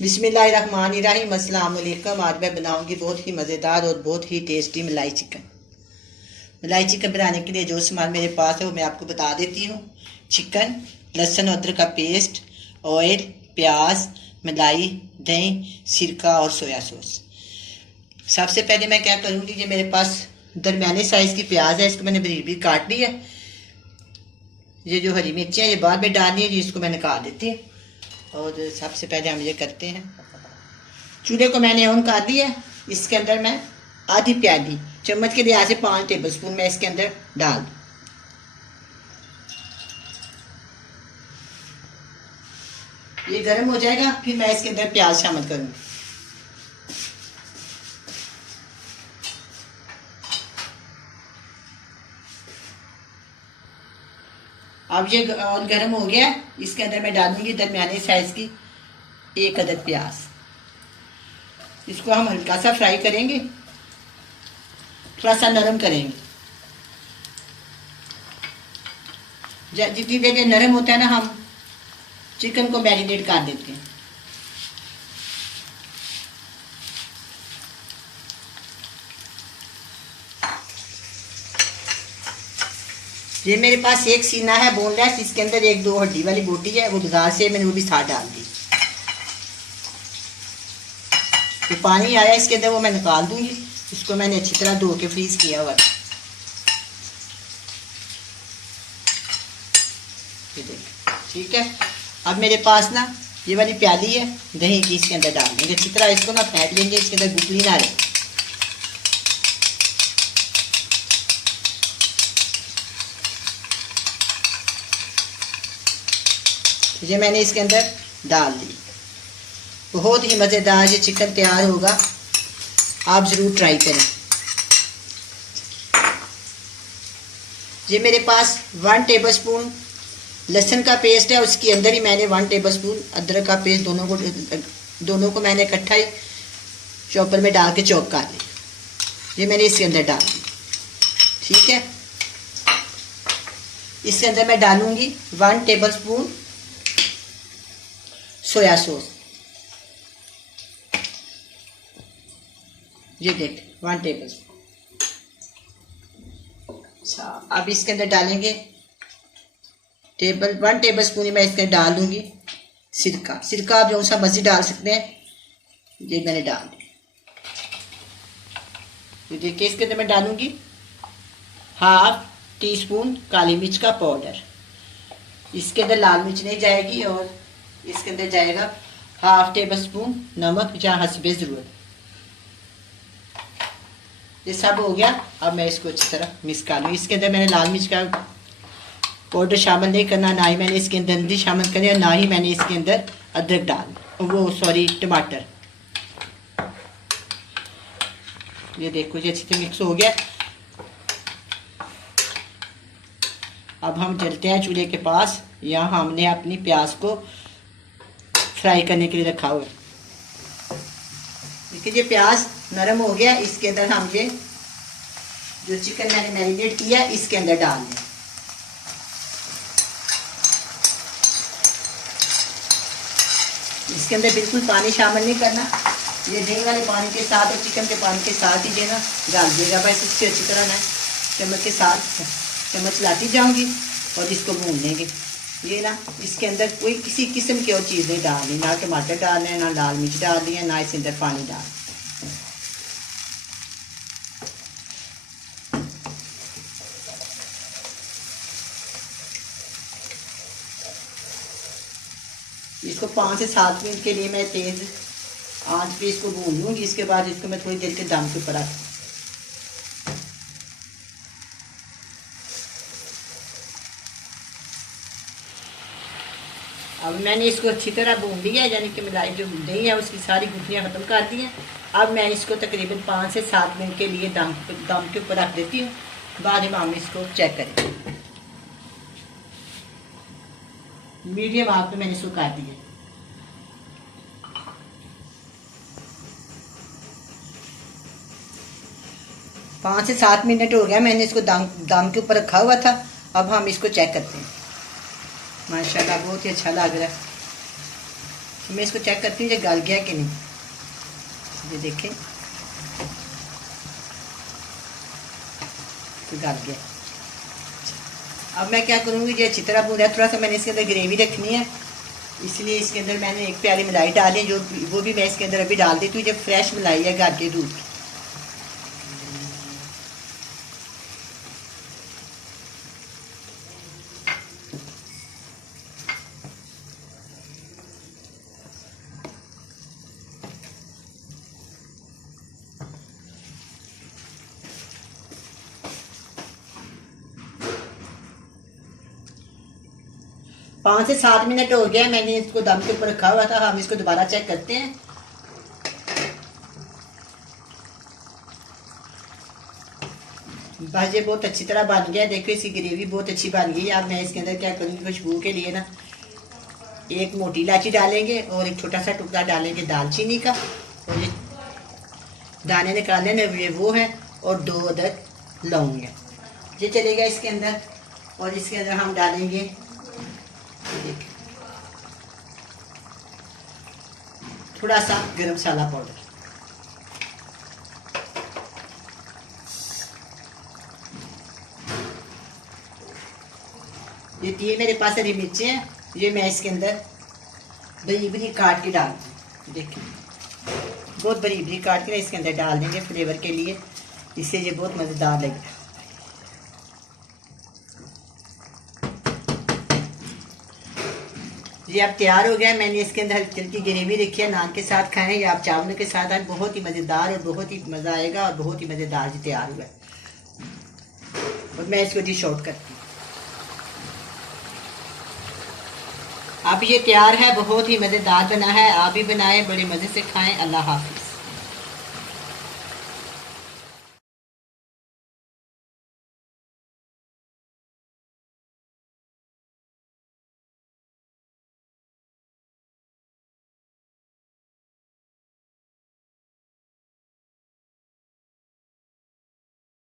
बिस्मिल्लाहिर्रहमानिर्रहीम। अस्सलाम वालेकुम। आज मैं बनाऊंगी बहुत ही मज़ेदार और बहुत ही टेस्टी मलाई चिकन। मलाई चिकन बनाने के लिए जो सामान मेरे पास है वो मैं आपको बता देती हूँ। चिकन, लहसुन अदरक का पेस्ट, ऑयल, प्याज, मलाई, दही, सिरका और सोया सॉस। सबसे पहले मैं क्या करूँगी, ये मेरे पास दरमियाने साइज़ की प्याज है, इसको मैंने बारीक बारीक काट ली है। ये जो हरी मिर्चियाँ ये बाद में डालनी है, इसको मैं निकाल देती हूँ। और सबसे पहले हम ये करते हैं, चूल्हे को मैंने ऑन कर दिया है। इसके अंदर मैं आधी प्याली चम्मच के लिहाज से 5 टेबल स्पून मैं इसके अंदर डाल दूँ। ये गर्म हो जाएगा, फिर मैं इसके अंदर प्याज शामिल करूँगी। अब ये गर्म हो गया है, इसके अंदर मैं डालूंगी दरमियाने साइज की 1 अदद प्याज। इसको हम हल्का सा फ्राई करेंगे, थोड़ा सा नरम करेंगे। जितनी देर ये नरम होता है ना, हम चिकन को मैरिनेट कर देते हैं। ये मेरे पास एक सीना है बोनलेस, इसके अंदर 1-2 हड्डी वाली बोटी है, वो बाजार से मैंने वो भी साथ डाल दी। तो पानी आया इसके अंदर, वो मैं निकाल दूंगी। इसको मैंने अच्छी तरह धो के फ्रीज किया हुआ। ठीक है, अब मेरे पास ना ये वाली प्याली है दही की, इसके अंदर डाल देंगे अच्छी तरह। इसको ना फेंट लेंगे, इसके अंदर गुठली ना रहे। ये मैंने इसके अंदर डाल दी। बहुत ही मज़ेदार ये चिकन तैयार होगा, आप ज़रूर ट्राई करें। ये मेरे पास 1 टेबल स्पून लहसुन का पेस्ट है, उसके अंदर ही मैंने 1 टेबल स्पून अदरक का पेस्ट, दोनों को मैंने इकट्ठा ही चॉपर में डाल के चॉप कर लिया। ये मैंने इसके अंदर डाल दी। ठीक है, इसके अंदर मैं डालूंगी 1 टेबल स्पून सोया सॉस। ये देख 1 टेबल स्पून। अच्छा, अब इसके अंदर डालेंगे 1 टेबल स्पून ही मैं इसके डाल दूंगी सिरका। सिरका आप जो सा मर्जी डाल सकते हैं, ये मैंने डाल दिया। ये देखिए, इसके अंदर मैं डालूंगी 1/2 टीस्पून काली मिर्च का पाउडर। इसके अंदर लाल मिर्च नहीं जाएगी, और इसके अंदर जाएगा 1/2 टेबल स्पून नमक, जहाँ हस्बे ज़रूरत। ये सब हो गया। अब मैं इसको अच्छी तरह मिक्स कर लूँ। इसके अंदर मैंने लाल मिर्च का पाउडर शामिल नहीं करना, ना ही मैंने इसके अंदर हल्दी शामिल करनी, और ना ही मैंने इसके अंदर अदरक टमाटर। ये देखो, ये अच्छी तरह मिक्स हो गया। अब हम चलते हैं चूल्हे के पास। यहाँ हमने अपनी प्याज को फ्राई करने के लिए रखा हुआ है। देखिए, ये प्याज नरम हो गया। इसके अंदर हम ये जो चिकन मैंने मैरिनेट किया इसके अंदर डाल दें। इसके अंदर बिल्कुल पानी शामिल नहीं करना। ये दही वाले पानी के साथ और चिकन के पानी के साथ ही देना डाल दिएगा। बस इससे अच्छी तरह मैं चम्मच के साथ चम्मच लाती जाऊंगी और इसको भून लेंगे। ये ना, इसके अंदर कोई किसी किस्म की और चीज़ नहीं डालनी, ना टमाटर डालने हैं, ना लाल मिर्च डालनी है, ना इसके अंदर पानी डाल। इसको 5 से 7 मिनट के लिए मैं तेज़ आंच पे इसको भून लूँगी। इसके बाद इसको मैं थोड़ी देर के दम के ऊपर रख। अब मैंने इसको अच्छी तरह भून लिया है, यानी कि मलाई जो दही है उसकी सारी गुठलियाँ ख़त्म कर दी हैं। अब मैं इसको तकरीबन 5 से 7 मिनट के लिए दम के ऊपर रख देती हूँ। बाद में हम इसको चेक करेंगे। मीडियम आग पे मैंने इसको कर दिया। पाँच से 7 मिनट हो गया, मैंने इसको दम के ऊपर रखा हुआ था। अब हम इसको चेक करते हैं। माशाल्लाह बहुत ही अच्छा लग रहा है। मैं इसको चेक करती हूँ ये गल गया कि नहीं। ये देखें तो गल गया। अब मैं क्या करूँगी, ये अच्छी तरह भूना है। थोड़ा सा मैंने इसके अंदर ग्रेवी रखनी है, इसलिए इसके अंदर मैंने एक प्याली मलाई डाली, जो वो भी मैं इसके अंदर अभी डाल देती हूँ। जब फ्रेश मलाई है घर के दूध की। पाँच से 7 मिनट हो गया मैंने इसको दम के ऊपर रखा हुआ था। हम इसको दोबारा चेक करते हैं। बस ये बहुत अच्छी तरह बन गया। देखो इसकी ग्रेवी बहुत अच्छी बन गई। अब मैं इसके अंदर क्या करूँगी, खुशबू के लिए ना एक मोटी इलायची डालेंगे और एक छोटा सा टुकड़ा डालेंगे दालचीनी का, और ये दाने निकालने में ये वो है, और 2 अदद लौंग है, ये चलेगा इसके अंदर। और इसके अंदर हम डालेंगे थोड़ा सा गरम मसाला पाउडर। ये 3 मेरे पास हरी मिर्चें हैं, ये मैं इसके अंदर बारीक बारीक काट के डाल दूँ। देखिए बहुत बारीक बारीक काट के इसके अंदर डाल देंगे फ्लेवर के लिए, इससे ये बहुत मज़ेदार लगेगा। ये अब तैयार हो गया। मैंने इसके अंदर हल्की हल्की ग्रेवी रखी है। नान के साथ खाएं या आप चावलों के साथ खाएं, बहुत ही मज़ेदार और बहुत ही मज़ा आएगा, और बहुत ही मज़ेदार जी तैयार हुआ है। और मैं इसको डिश आउट करती हूँ। अब ये तैयार है, बहुत ही मज़ेदार बना है। आप भी बनाएं, बड़े मज़े से खाएं। अल्लाह हाफ़िज़।